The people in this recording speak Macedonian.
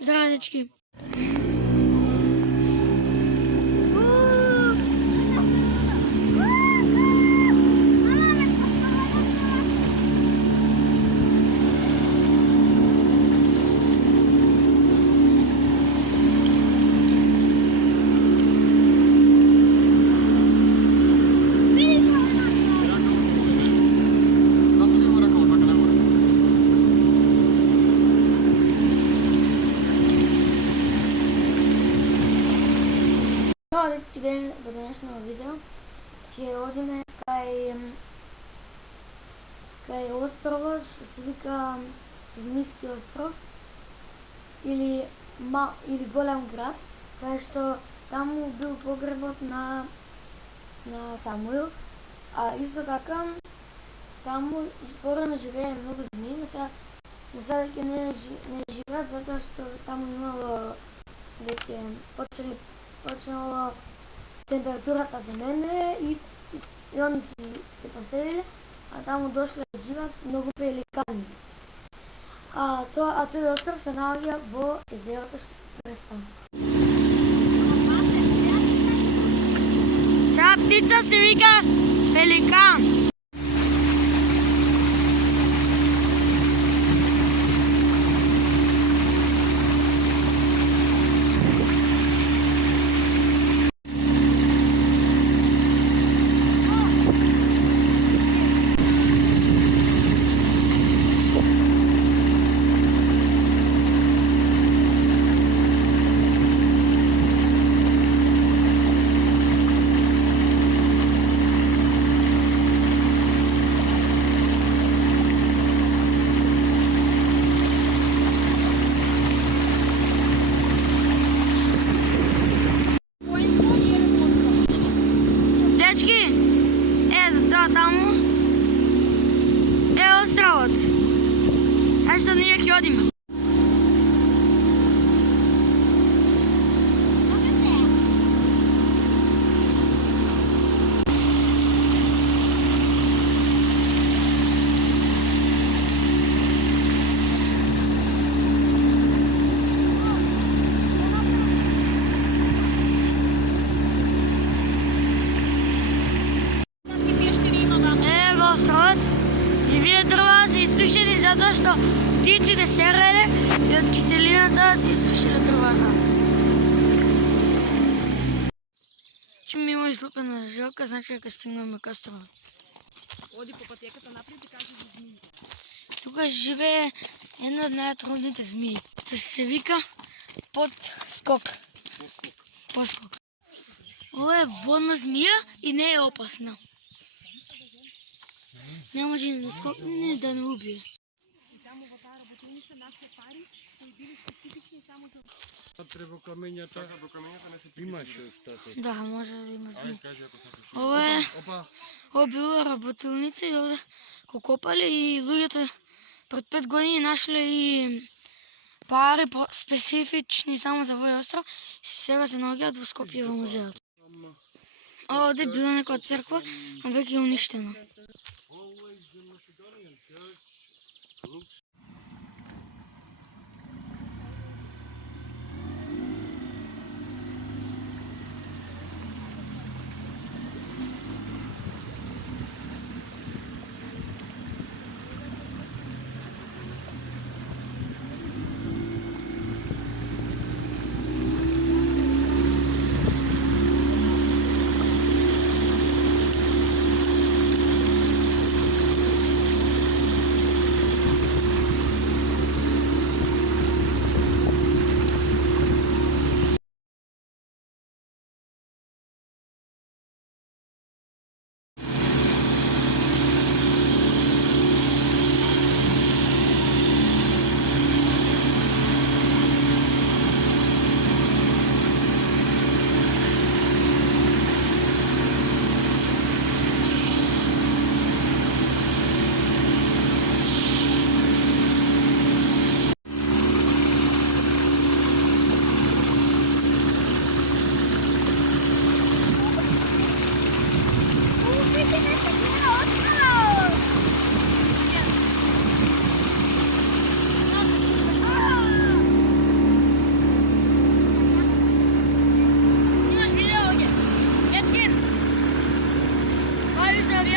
Здравей, дечки! Трябва да ти гледаме в днешното видео, че одиме кај острова, што се вика Змијски остров или голем град, кај што таму бил погребот на Самуил, а исто така таму порано живее многу змии, но сега веќе не живеат затоа што таму имало веќе почнало температурата се мене и они се поселиле, а таму дошле да живеат многу пеликани. Тој остров се наоѓа во езерото што преспанство. Таа птица се вика пеликан. Дечки, ето тоа таму е островот. Ешто ние ќе одиме. Островот и вие дрва се исушили затоа што птиците сереле и од киселината се исушиле дрвата. Че ми има излупена желка, значи дека стигнаме кај островот. Оди по пътеката напред и кажи за змии. Тука живее една од најотровните змии. Се вика подскок. Поскок. Ова е водна змија и не е опасна. Не може да не скокне, да не убие. И таму во таа работилница нашли пари кои били специфични само за... Треба камењата. Така, до камењата не се имаше остаток. Да, може да има змија. Ај, кажи ако сакаш. Ова била работилница и овде го копале и луѓето пред 5 години нашле и пари специфични само за овој остров и сега се наоѓаат во Скопје во музеот. Овде била некоја црква, но веќе е уништена. Always the Macedonian church looks